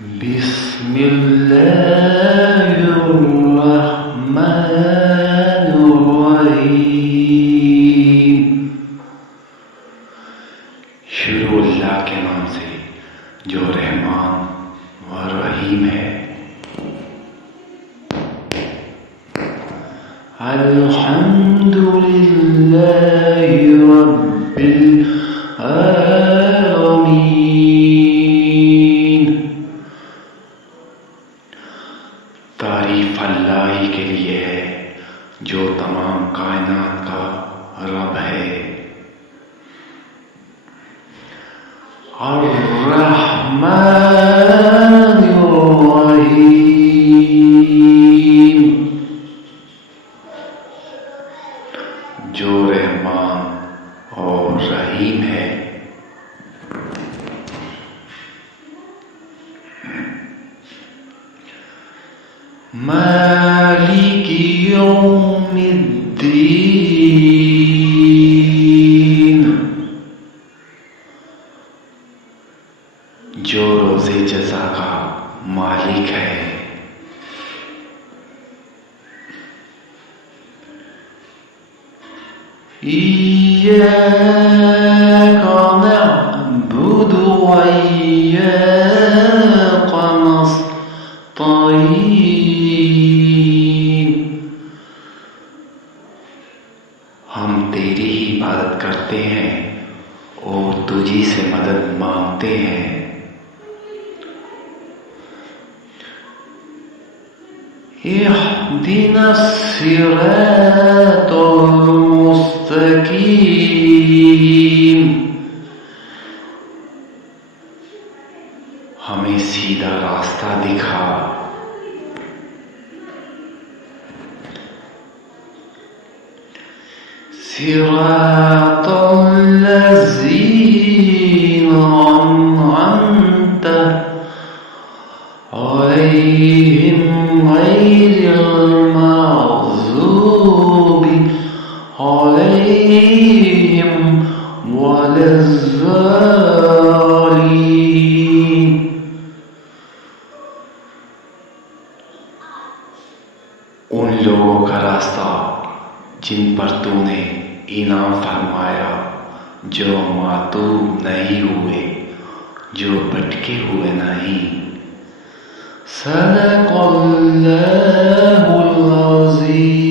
بسم اللہ الرحمن الرحیم. شروع اللہ کے نام سے جو رحمان و رحیم ہے. الحمد للہ رب العالمین. تعریف اللہ ہی کے لیے ہے جو تمام کائنات کا رب ہے. الرحمن الرحیم جو رحمان اور رحیم ہے. مالک یوم الدین جو روز جزا کا مالک ہے. ایاک نعبد و ایاک نستعین. ہم تیری ہی عبادت کرتے ہیں اور تجھی سے مدد مانگتے ہیں. اہدنا الصراط المستقیم ہمیں سیدھا راستہ دکھا. صراط الذین انعمت علیہم غیر المغضوب علیہم ولا الضالین. ان لوگوں کا راستہ جن پر تو نے انعام فرمایا، جو معتوب نہیں ہوئے، جو بھٹکے ہوئے نہیں. صدق اللہ العظیم.